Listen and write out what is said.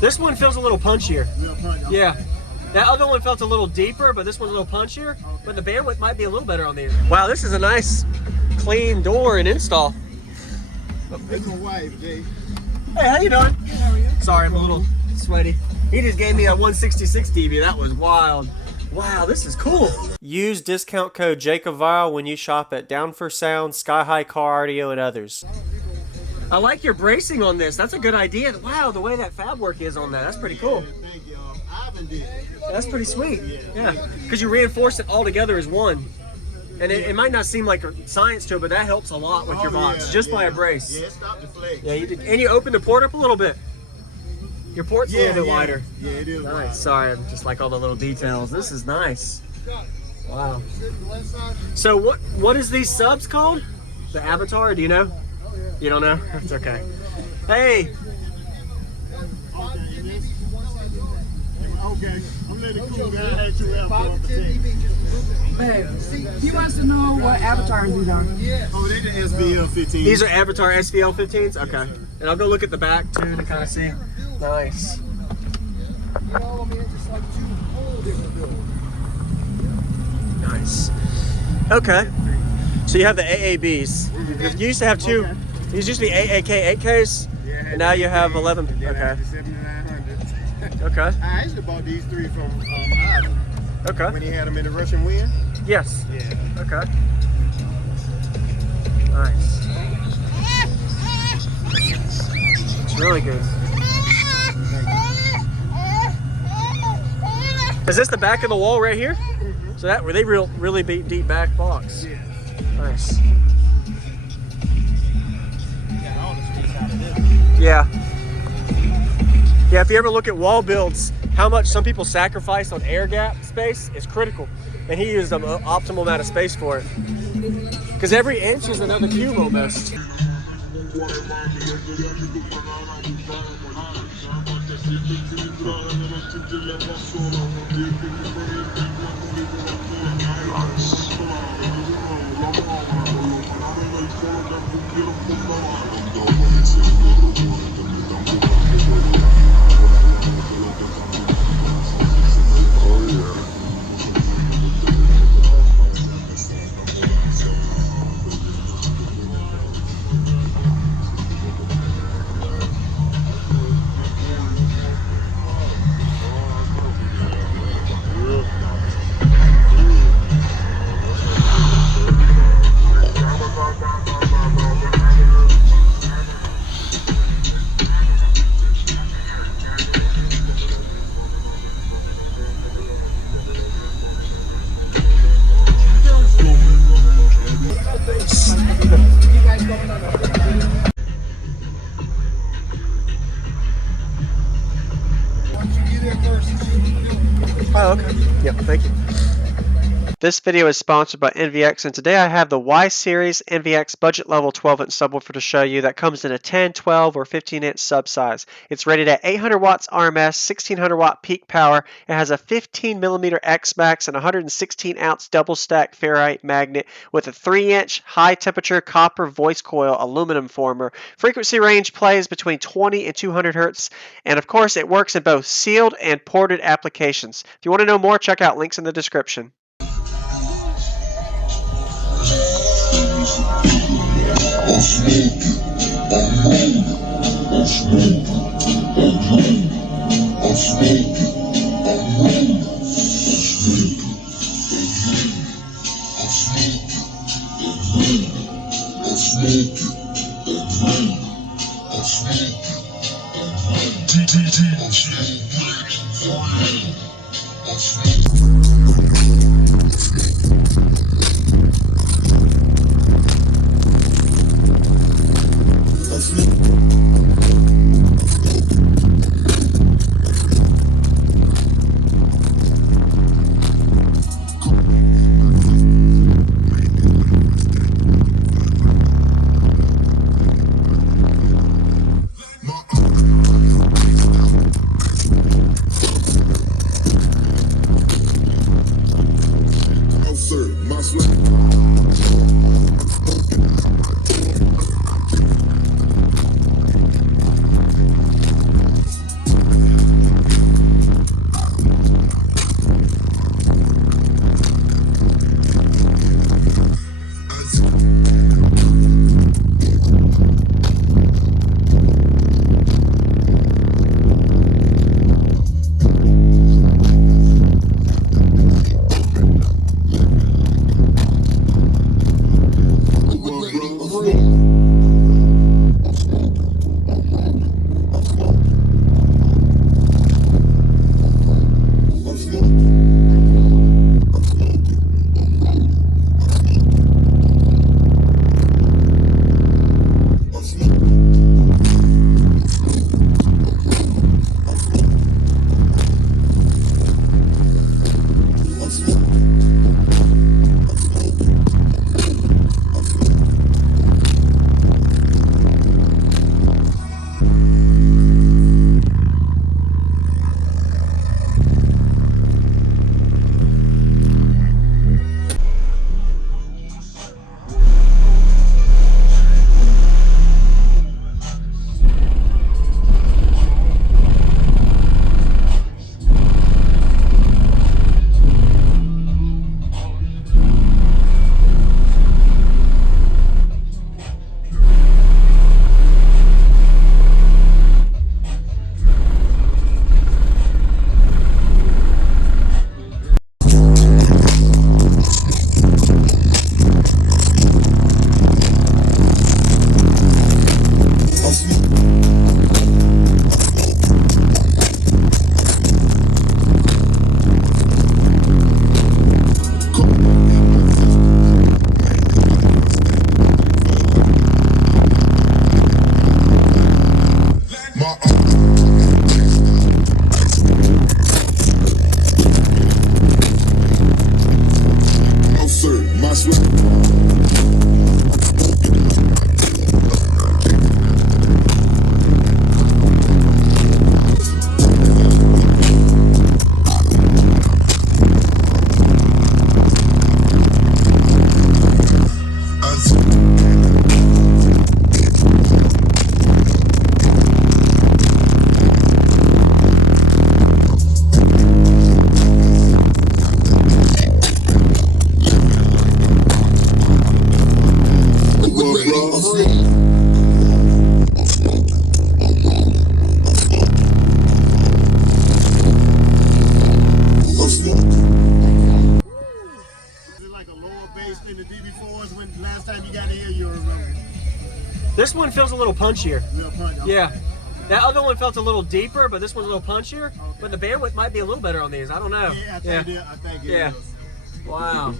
This one feels a little punchier. Real punch. Yeah. That other one felt a little deeper, but this one's a little punchier. But the bandwidth might be a little better on these. Wow, this is a nice, clean door and install. It's my wife, Jay. Hey, how you doing? Good, how are you? Sorry, I'm a little sweaty. He just gave me a 166 dB. That was wild. Wow, this is cool. Use discount code JacobViral when you shop at Down for Sound, SkyHigh Car Audio, and others. I like your bracing on this. That's a good idea. Wow, the way that fab work is on that. That's pretty cool. Yeah, thank you. Ivan did. That's pretty sweet. Yeah, because you reinforce it all together as one. And it might not seem like science to it, but that helps a lot with your box, just by a brace. Yeah, it stopped the flex. Yeah, you did. And you opened the port up a little bit. Your port's a little bit wider. Yeah, it is. Nice. Sorry, I'm just like all the little details. This is nice. Wow. So what is these subs called? The Avatar? Do you know? You don't know? It's okay. Hey. Okay, I'm letting it cool down. I had 2 Avatar. Hey, he wants to know what avatars these are. Oh, they're the SBL 15. These are Avatar SVL 15s? Okay. And I'll go look at the back too to kind of see. Nice. Nice. Okay. So you have the AABs. You used to have two. These used to be AAK 8Ks, and now you have 11. Okay. Okay. I actually bought these 3 from Ivan. Okay. When he had them in the Russian wind. Yes. Yeah. Okay. Nice. It's really good. Is this the back of the wall right here? So that were they really deep back box? Yeah. Nice. Got all the space out of this. Yeah. Yeah, if you ever look at wall builds, how much some people sacrifice on air gap space is critical. And he used an optimal amount of space for it. Because every inch is another cube almost. Oh, okay. Yep, thank you. This video is sponsored by NVX, and today I have the Y Series NVX budget level 12-inch subwoofer to show you that comes in a 10, 12, or 15-inch sub size. It's rated at 800 watts RMS, 1600 watt peak power. It has a 15 millimeter X-Max and 116 ounce double stack ferrite magnet with a 3-inch high temperature copper voice coil aluminum former. Frequency range plays between 20 and 200 hertz, and of course it works in both sealed and ported applications. If you want to know more, check out links in the description. I'm smoking, I'm rolling, I'm smoking, I'm rolling, I'm smoking, I'm rolling, I'm smoking, I'm smoking, I'm rolling, I'm smoking, I'm rolling, I'm smoking, I'm rolling, TTT, I'm smoking, I'm smoking. one feels a little punchier. Real punch. Yeah. That other one felt a little deeper, but this one's a little punchier. But the bandwidth might be a little better on these. I don't know. Yeah, I think it is. Wow.